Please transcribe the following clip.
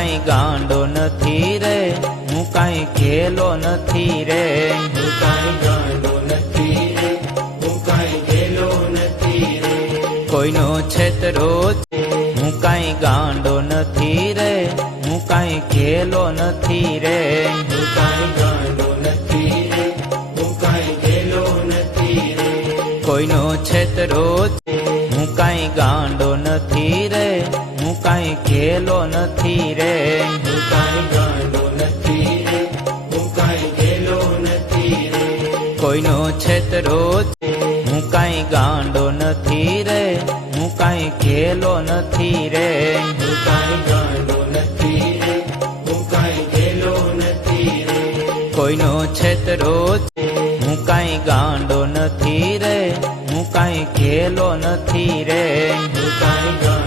કાંઈ ગાંડો નથી રે, હું કાંઈ ઘેલો નથી રે, હું કાંઈ ગાંડો નથી રે, હું કાંઈ ઘેલો નથી રે, કોઈનો છેતરો છે, હું કાંઈ ગાંડો નથી રે, હું કાંઈ ઘેલો નથી રે, હું કાંઈ ગાંડો નથી રે, હું કાંઈ ઘેલો નથી રે, કોઈનો છેતરો છે, હું કાંઈ ગાંડો નથી રે, હું કાંઈ ઘેલો નથી રે, હું કાંઈ ગાંડો નથી રે, હું કાંઈ ઘેલો નથી રે, કોઈનો છેતરો છે, હું કાંઈ ગાંડો નથી રે, હું કાંઈ ઘેલો નથી રે, હું કાંઈ ગાંડો નથી રે, હું કાંઈ ઘેલો નથી રે, કોઈનો છેતરો છે, હું કાંઈ ગાંડો નથી રે, હું કાંઈ ઘેલો નથી રે, હું કાંઈ